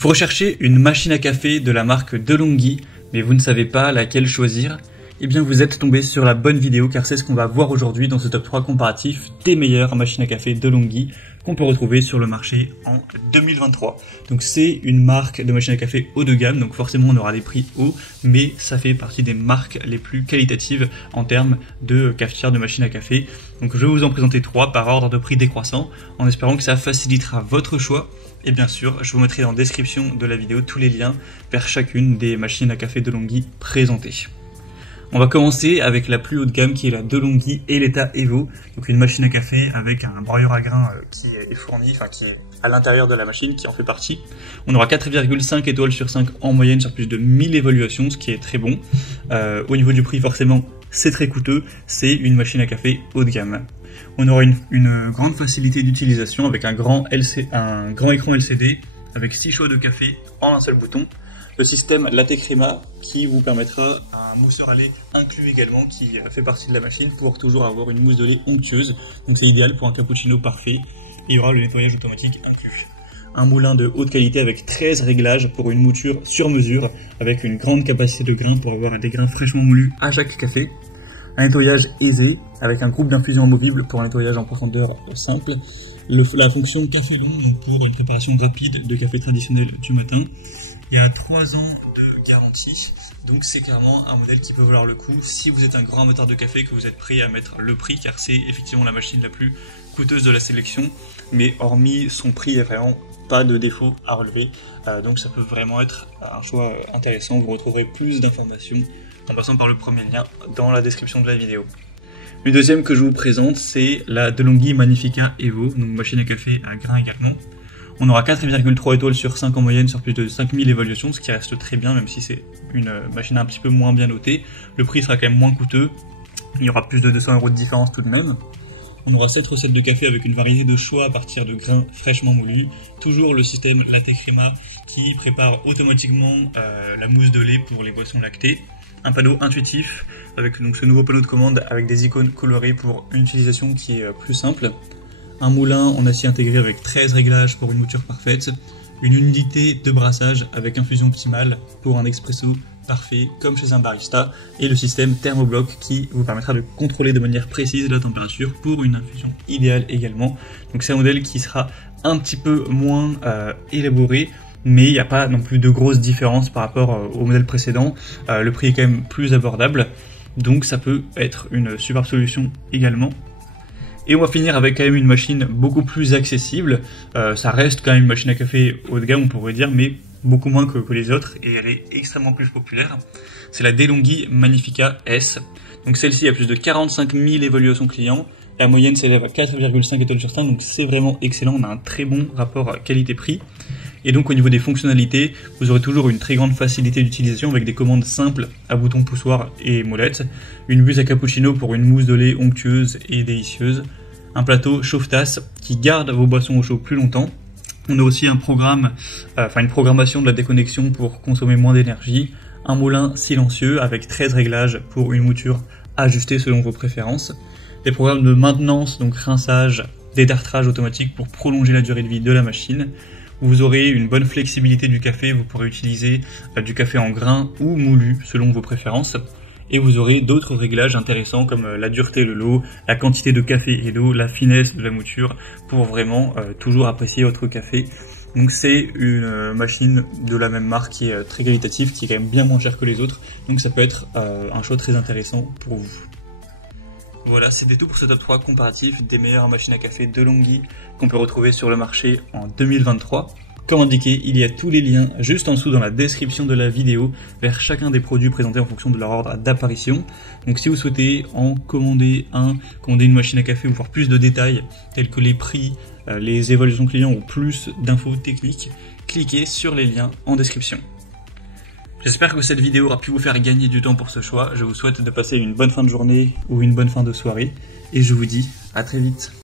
Vous recherchez une machine à café de la marque DeLonghi, mais vous ne savez pas laquelle choisir? Eh bien vous êtes tombé sur la bonne vidéo car c'est ce qu'on va voir aujourd'hui dans ce top 3 comparatif des meilleures machines à café DeLonghi qu'on peut retrouver sur le marché en 2023. Donc c'est une marque de machine à café haut de gamme, donc forcément on aura des prix hauts, mais ça fait partie des marques les plus qualitatives en termes de cafetière de machine à café. Donc je vais vous en présenter 3 par ordre de prix décroissant, en espérant que ça facilitera votre choix. Et bien sûr, je vous mettrai dans la description de la vidéo tous les liens vers chacune des machines à café DeLonghi présentées. On va commencer avec la plus haut de gamme qui est la DeLonghi Eletta Evo, donc une machine à café avec un broyeur à grains qui est fourni, qui est à l'intérieur de la machine, qui en fait partie. On aura 4,5 étoiles sur 5 en moyenne sur plus de 1000 évaluations, ce qui est très bon. Au niveau du prix, forcément, c'est très coûteux, c'est une machine à café haut de gamme. On aura une grande facilité d'utilisation avec un grand écran LCD avec 6 choix de café en un seul bouton. Le système Latte Crema qui vous permettra un mousseur à lait inclus également qui fait partie de la machine pour toujours avoir une mousse de lait onctueuse. Donc c'est idéal pour un cappuccino parfait. Et il y aura le nettoyage automatique inclus. Un moulin de haute qualité avec 13 réglages pour une mouture sur mesure avec une grande capacité de grains pour avoir des grains fraîchement moulus à chaque café. Un nettoyage aisé avec un groupe d'infusion amovible pour un nettoyage en profondeur simple. La fonction café long donc pour une préparation rapide de café traditionnel du matin. Il y a 3 ans de garantie, donc c'est clairement un modèle qui peut valoir le coup si vous êtes un grand amateur de café, que vous êtes prêt à mettre le prix, car c'est effectivement la machine la plus coûteuse de la sélection, mais hormis son prix, il n'y a vraiment pas de défaut à relever, donc ça peut vraiment être un choix intéressant. Vous retrouverez plus d'informations en passant par le premier lien dans la description de la vidéo. Le deuxième que je vous présente, c'est la DeLonghi Magnifica Evo, donc machine à café à grains également. On aura 4,3 étoiles sur 5 en moyenne sur plus de 5000 évaluations, ce qui reste très bien même si c'est une machine un petit peu moins bien notée. Le prix sera quand même moins coûteux, il y aura plus de 200 € de différence tout de même. On aura 7 recettes de café avec une variété de choix à partir de grains fraîchement moulus. Toujours le système Latte Crema qui prépare automatiquement la mousse de lait pour les boissons lactées. Un panneau intuitif avec donc ce nouveau panneau de commande avec des icônes colorées pour une utilisation qui est plus simple. Un moulin en acier intégré avec 13 réglages pour une mouture parfaite. Une unité de brassage avec infusion optimale pour un expresso parfait comme chez un barista. Et le système thermobloc qui vous permettra de contrôler de manière précise la température pour une infusion idéale également. Donc c'est un modèle qui sera un petit peu moins élaboré, mais il n'y a pas non plus de grosses différences par rapport au modèle précédent. Le prix est quand même plus abordable, donc ça peut être une superbe solution également. Et on va finir avec quand même une machine beaucoup plus accessible. Ça reste quand même une machine à café haut de gamme, on pourrait dire, mais beaucoup moins que les autres, et elle est extrêmement plus populaire. C'est la DeLonghi Magnifica S. Donc celle-ci a plus de 45 000 évaluations clients. La moyenne s'élève à 4,5 étoiles sur 5, donc c'est vraiment excellent. On a un très bon rapport qualité-prix. Et donc au niveau des fonctionnalités, vous aurez toujours une très grande facilité d'utilisation avec des commandes simples à bouton poussoir et molette, une buse à cappuccino pour une mousse de lait onctueuse et délicieuse, un plateau chauffe-tasse qui garde vos boissons au chaud plus longtemps. On a aussi une programmation de la déconnexion pour consommer moins d'énergie, un moulin silencieux avec 13 réglages pour une mouture ajustée selon vos préférences, des programmes de maintenance, donc rinçage, détartrage automatique pour prolonger la durée de vie de la machine. Vous aurez une bonne flexibilité du café, vous pourrez utiliser du café en grains ou moulu selon vos préférences. Et vous aurez d'autres réglages intéressants comme la dureté de l'eau, la quantité de café et d'eau, la finesse de la mouture pour vraiment toujours apprécier votre café. Donc c'est une machine de la même marque qui est très qualitative, qui est quand même bien moins chère que les autres. Donc ça peut être un choix très intéressant pour vous. Voilà, c'était tout pour ce top 3 comparatif des meilleures machines à café DeLonghi qu'on peut retrouver sur le marché en 2023. Comme indiqué, il y a tous les liens juste en dessous dans la description de la vidéo vers chacun des produits présentés en fonction de leur ordre d'apparition. Donc si vous souhaitez en commander une machine à café ou voir plus de détails tels que les prix, les évaluations clients ou plus d'infos techniques, cliquez sur les liens en description. J'espère que cette vidéo aura pu vous faire gagner du temps pour ce choix. Je vous souhaite de passer une bonne fin de journée ou une bonne fin de soirée. Et je vous dis à très vite.